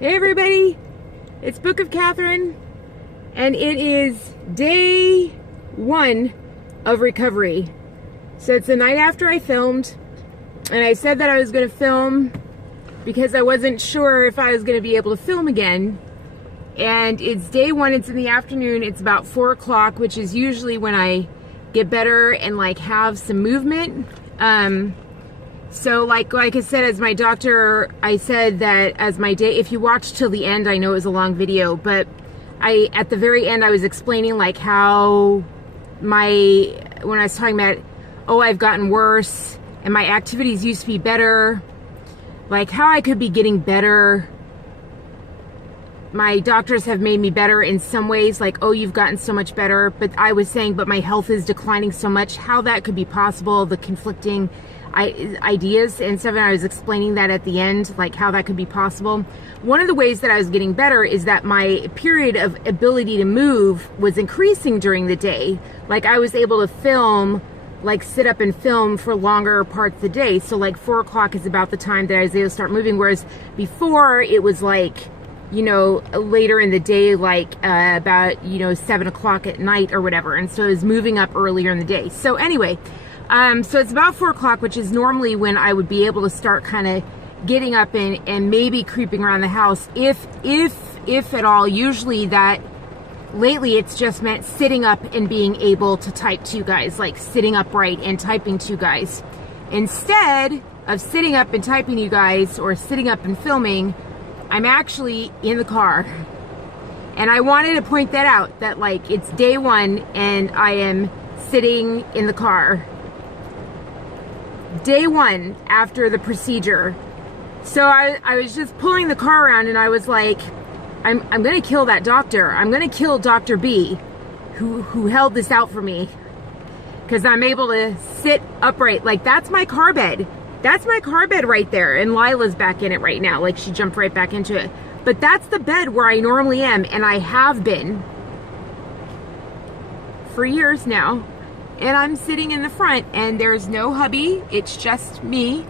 Hey everybody, it's Book of Katherine, and it is day 1 of recovery. So it's the night after I filmed, and I said that I was going to film because I wasn't sure if I was going to be able to film again. And it's day 1, it's in the afternoon, it's about 4 o'clock, which is usually when I get better and like have some movement. So like I said, as my doctor, I said that as my day, if you watch till the end, I know it was a long video, but at the very end, I was explaining like how when I was talking about, oh, I've gotten worse and my activities used to be better, like how I could be getting better. My doctors have made me better in some ways, like, oh, you've gotten so much better. But I was saying, but my health is declining so much, how that could be possible, the conflicting ideas and stuff. And I was explaining that at the end, like how that could be possible. One of the ways that I was getting better is that my period of ability to move was increasing during the day. Like I was able to film, like sit up and film for longer parts of the day. So like 4 o'clock is about the time that I was able to start moving. Whereas before it was like, you know, later in the day, like about, 7 o'clock at night or whatever. And so I was moving up earlier in the day. So anyway, so it's about 4 o'clock, which is normally when I would be able to start kind of getting up and maybe creeping around the house, if at all. Usually that lately it's just meant sitting up and being able to type to you guys, like sitting upright and typing to you guys. Instead of sitting up and typing to you guys or sitting up and filming, I'm actually in the car. And I wanted to point that out, that like it's day 1 and I am sitting in the car. Day 1 after the procedure. So I was just pulling the car around and I was like, I'm gonna kill that doctor. I'm gonna kill Dr. B who held this out for me. Because I'm able to sit upright. Like that's my car bed. That's my car bed right there. And Lila's back in it right now. Like she jumped right back into it. But that's the bed where I normally am. And I have been for years now. And I'm sitting in the front and there's no hubby. It's just me.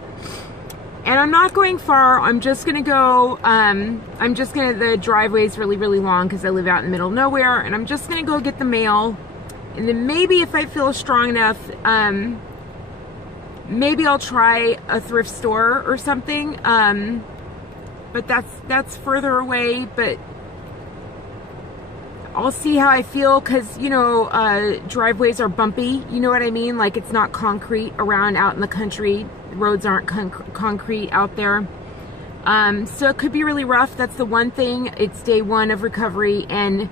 And I'm not going far. I'm just going to go, the driveway's really, really long because I live out in the middle of nowhere. And I'm just going to go get the mail. And then maybe if I feel strong enough, maybe I'll try a thrift store or something. But that's further away, but I'll see how I feel, because driveways are bumpy, you know what I mean? Like it's not concrete around out in the country. Roads aren't concrete out there. So it could be really rough. That's the one thing. It's day 1 of recovery. And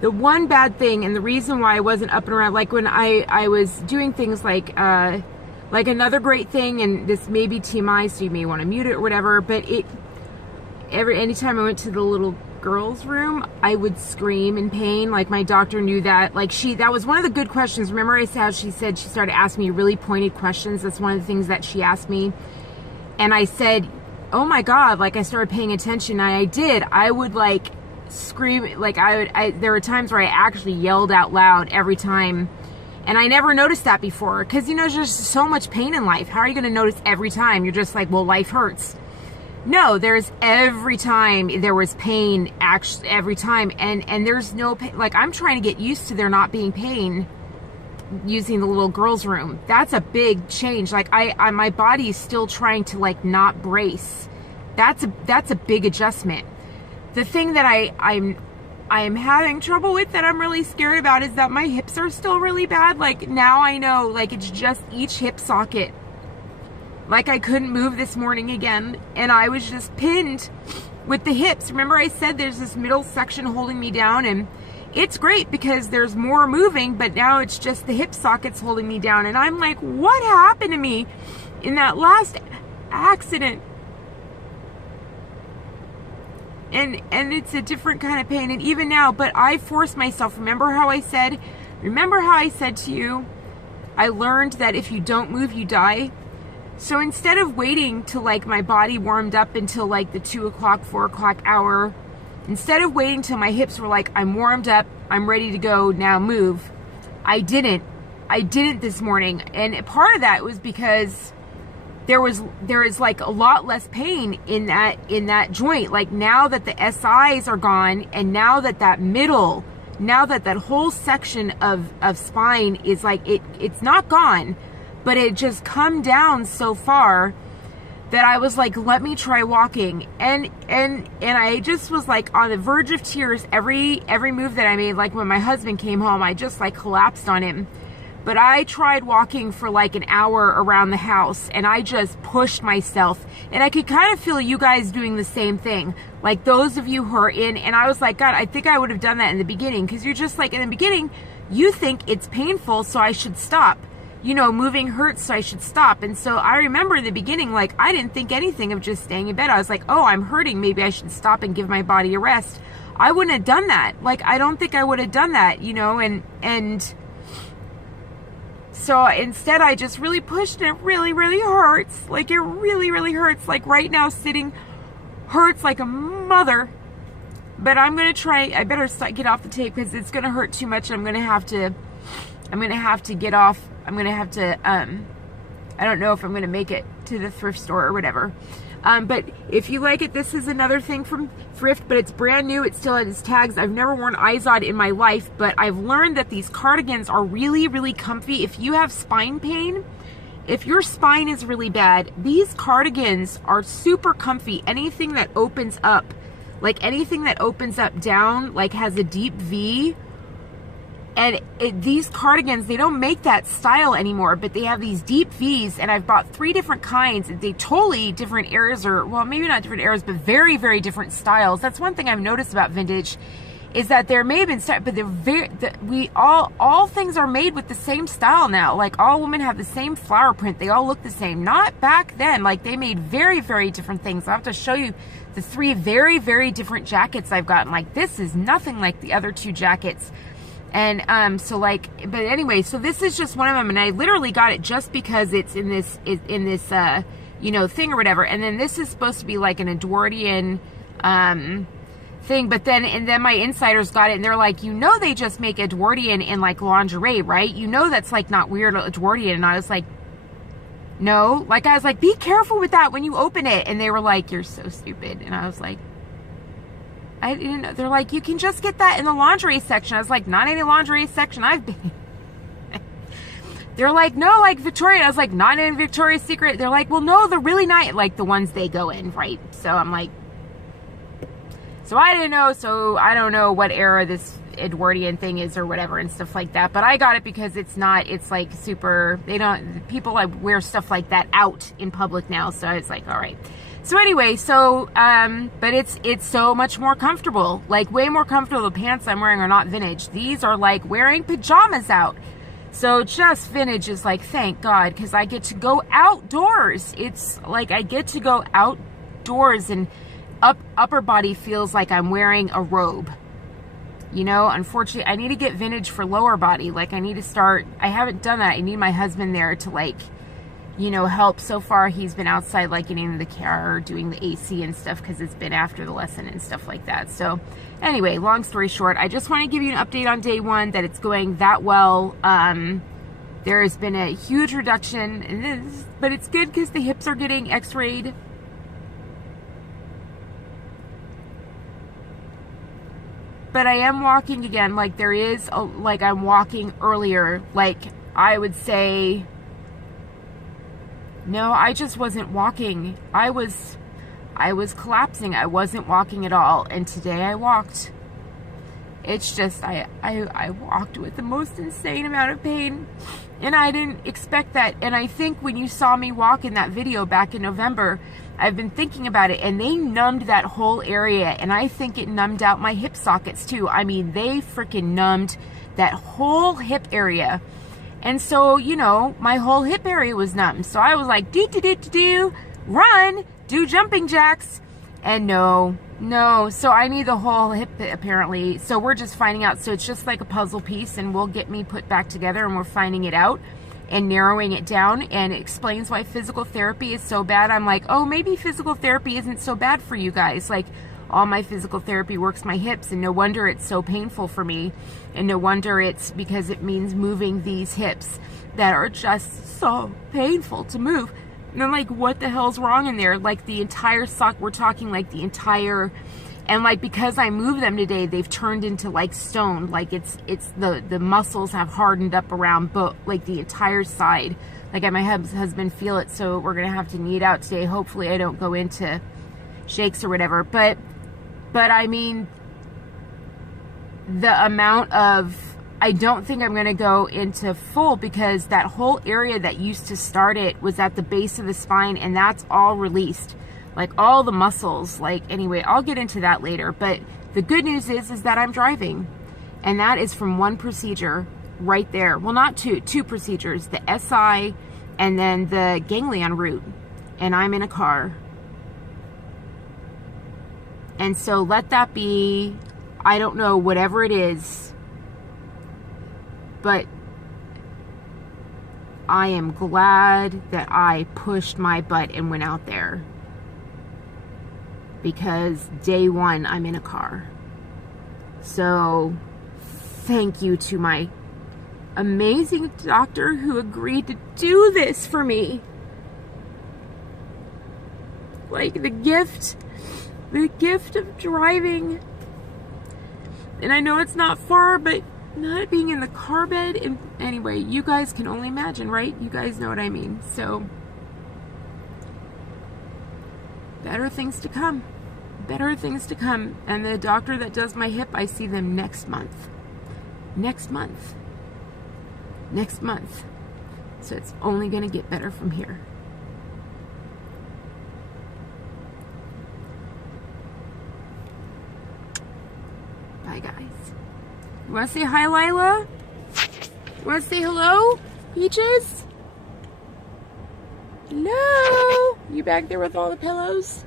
the one bad thing, and the reason why I wasn't up and around, like when I was doing things like another great thing, and this may be TMI, so you may want to mute it or whatever, but anytime I went to the little girls' room, I would scream in pain. Like my doctor knew that. Like that was one of the good questions. Remember I said, she started asking me really pointed questions. That's one of the things that she asked me. And I said, oh my God, like I started paying attention. And I did. I would like scream, like there were times where I actually yelled out loud every time. And I never noticed that before, because there's just so much pain in life. How are you going to notice every time? You're just like, well, life hurts. No, there's every time there was pain, actually every time, and there's no pain. Like I'm trying to get used to there not being pain using the little girls' room. That's a big change. Like my body is still trying to like not brace. That's a big adjustment. The thing that I'm having trouble with, that I'm really scared about, is that my hips are still really bad. Like now I know, like it's just each hip socket. Like I couldn't move this morning again, and I was just pinned with the hips. Remember I said there's this middle section holding me down, and it's great because there's more moving, but now it's just the hip sockets holding me down. And I'm like, what happened to me in that last accident? And it's a different kind of pain, and even now, but I forced myself. Remember how I said to you, I learned that if you don't move, you die. So instead of waiting till like my body warmed up until like the 2 o'clock, 4 o'clock hour, instead of waiting till my hips were like, I'm warmed up, I'm ready to go, now move, I didn't this morning. And part of that was because there is like a lot less pain in that joint. Like now that the SIs are gone, and now that that whole section of spine is like, it's not gone, but it just come down so far that I was like, let me try walking. And I just was like on the verge of tears every move that I made. Like when my husband came home, I just like collapsed on him. But I tried walking for like an hour around the house, and I just pushed myself. And I could kind of feel you guys doing the same thing. Like those of you who are in, and I was like, God, I think I would have done that in the beginning. Because you're just like, in the beginning, you think it's painful, so I should stop. You know, moving hurts, so I should stop. And so I remember in the beginning, like, I didn't think anything of just staying in bed. I was like, oh, I'm hurting. Maybe I should stop and give my body a rest. I wouldn't have done that. Like, I don't think I would have done that, you know, and so instead I just really pushed, and it really, really hurts. Like, it really, really hurts. Like right now sitting hurts like a mother. But I'm going to try, I better get off the tape because it's going to hurt too much. I'm going to have to get off. I'm going to have to, I don't know if I'm going to make it to the thrift store or whatever. But if you like it, this is another thing from Thrift, but it's brand new. It still has tags. I've never worn Izod in my life, but I've learned that these cardigans are really, really comfy. If you have spine pain, if your spine is really bad, these cardigans are super comfy. Anything that opens up, like anything that opens up down, like has a deep V. And these cardigans, they don't make that style anymore, but they have these deep V's, and I've bought 3 different kinds. They totally different eras, or, well, maybe not different eras, but very, very different styles. That's one thing I've noticed about vintage, is that they're made in style, but they're all things are made with the same style now. Like, all women have the same flower print. They all look the same. Not back then. Like, they made very, very different things. I'll have to show you the 3 very, very different jackets I've gotten. Like, this is nothing like the other 2 jackets. And so like, but anyway, so this is just one of them, and I literally got it just because it's in this you know, thing or whatever. And then this is supposed to be like an Edwardian thing, but then my insiders got it, and they're like, you know, they just make Edwardian in like lingerie, right? You know, that's like not weird Edwardian. And I was like, no. Like, I was like, be careful with that when you open it. And they were like, you're so stupid. And I was like, I didn't know. They're like, you can just get that in the lingerie section. I was like, not any lingerie section I've been. They're like, no, like Victoria. I was like, not in Victoria's Secret. They're like, well, no, they're really nice, like the ones they go in, right? So I'm like, so I didn't know. So I don't know what era this Edwardian thing is or whatever and stuff like that. But I got it because it's like super, people like wear stuff like that out in public now. So I was like, all right. So anyway, so, but it's so much more comfortable, like way more comfortable. The pants I'm wearing are not vintage. These are like wearing pajamas out. So just vintage is like, thank God, because I get to go outdoors. It's like I get to go outdoors, and upper body feels like I'm wearing a robe. You know, unfortunately, I need to get vintage for lower body. Like, I need to start, I haven't done that. I need my husband there to, like, you know, help. So far, he's been outside, like, getting in the car, doing the AC and stuff, because it's been after the lesson and stuff like that. So, anyway, long story short, I just want to give you an update on day 1, that it's going that well. There has been a huge reduction in this, but it's good because the hips are getting x-rayed. But I am walking again. Like, there is, like, I'm walking earlier. Like, I would say, no, I just wasn't walking. I was collapsing. I wasn't walking at all. And today I walked. It's just, I walked with the most insane amount of pain. And I didn't expect that. And I think when you saw me walk in that video back in November, I've been thinking about it, and they numbed that whole area. And I think it numbed out my hip sockets too. I mean, they freaking numbed that whole hip area. And so, you know, my whole hip area was numb. So I was like, run, do jumping jacks. And no. So I need the whole hip apparently. So we're just finding out. So it's just like a puzzle piece, and will get me put back together, and we're finding it out and narrowing it down. And it explains why physical therapy is so bad. I'm like, oh, maybe physical therapy isn't so bad for you guys. Like, all my physical therapy works my hips, and no wonder it's so painful for me. And no wonder it's because it means moving these hips that are just so painful to move. And I'm like, what the hell's wrong in there? Like the entire sock, we're talking like the entire, and like because I moved them today, they've turned into like stone. Like it's the muscles have hardened up around both, like the entire side. Like my husband feel it, so we're gonna have to knee it out today. Hopefully I don't go into shakes or whatever. But I mean, the amount of, I don't think I'm gonna go into full, because that whole area that used to start it was at the base of the spine, and that's all released. Like all the muscles, like anyway, I'll get into that later. But the good news is that I'm driving, and that is from one procedure right there. Well, not two procedures, the SI and then the ganglion root, and I'm in a car. And so let that be, I don't know, whatever it is, but I am glad that I pushed my butt and went out there, because day one I'm in a car. So thank you to my amazing doctor who agreed to do this for me. Like the gift of driving. And I know it's not far, but not being in the car bed, and anyway, you guys can only imagine, right? You guys know what I mean. So better things to come. Better things to come. And the doctor that does my hip, I see them next month. Next month. Next month. So it's only going to get better from here. Bye, guys. You want to say hi, Lila? You want to say hello, Peaches? Hello? You back there with all the pillows?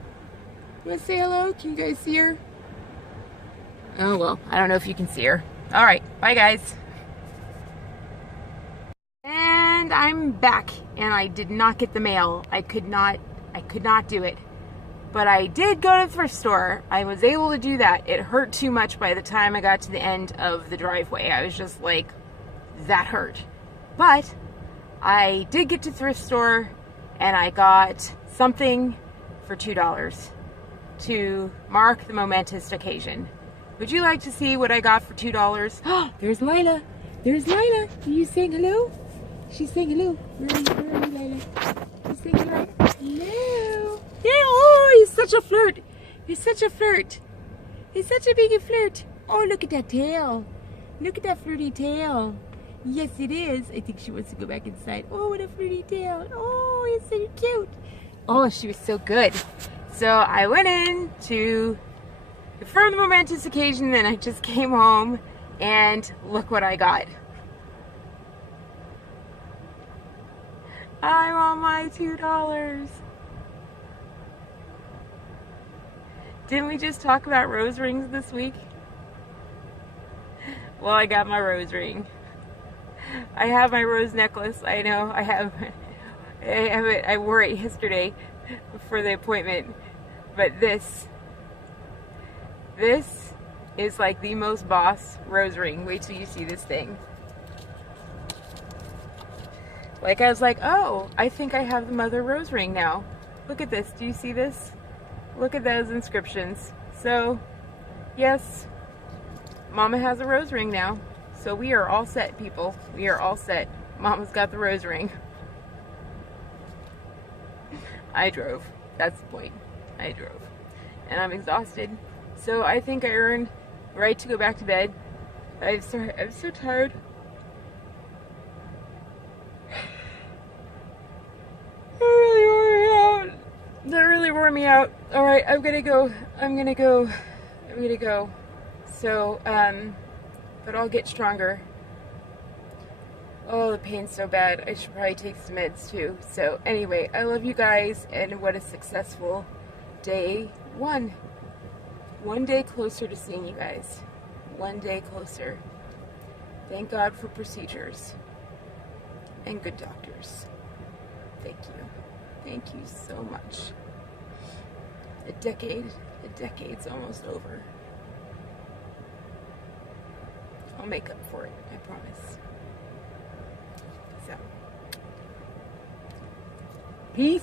You want to say hello? Can you guys see her? Oh, well, I don't know if you can see her. All right. Bye, guys. And I'm back, and I did not get the mail. I could not do it. But I did go to the thrift store. I was able to do that. It hurt too much by the time I got to the end of the driveway. I was just like, that hurt. But I did get to the thrift store, and I got something for $2 to mark the momentous occasion. Would you like to see what I got for $2? Oh, there's Lila. There's Lila. Are you saying hello? She's saying hello. Where are you, Lila? She's saying hello. Hello. Yeah, oh, he's such a flirt. He's such a flirt. He's such a big flirt. Oh, look at that tail. Look at that flirty tail. Yes, it is. I think she wants to go back inside. Oh, what a flirty tail. Oh, he's so cute. Oh, she was so good. So I went in to confirm the momentous occasion, then I just came home, and look what I got. I want my $2. Didn't we just talk about rose rings this week? Well, I got my rose ring. I have my rose necklace. I know I have it. I wore it yesterday for the appointment. But this is like the most boss rose ring. Wait till you see this thing. Like, I was like, oh, I think I have the mother rose ring now. Look at this. Do you see this? Look at those inscriptions. So, yes, Mama has a rose ring now. So we are all set, people. We are all set. Mama's got the rose ring. I drove. That's the point. I drove. And I'm exhausted. So I think I earned the right to go back to bed. I'm so tired. That really wore me out. All right, I'm gonna go. So, but I'll get stronger. Oh, the pain's so bad. I should probably take some meds too. So anyway, I love you guys, and what a successful day one. One day closer to seeing you guys. One day closer. Thank God for procedures and good doctors. Thank you. Thank you so much. A decade's almost over. I'll make up for it, I promise. So, Peace.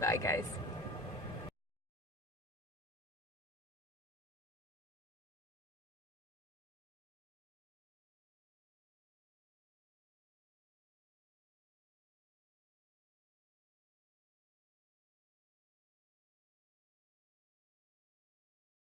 Bye, guys.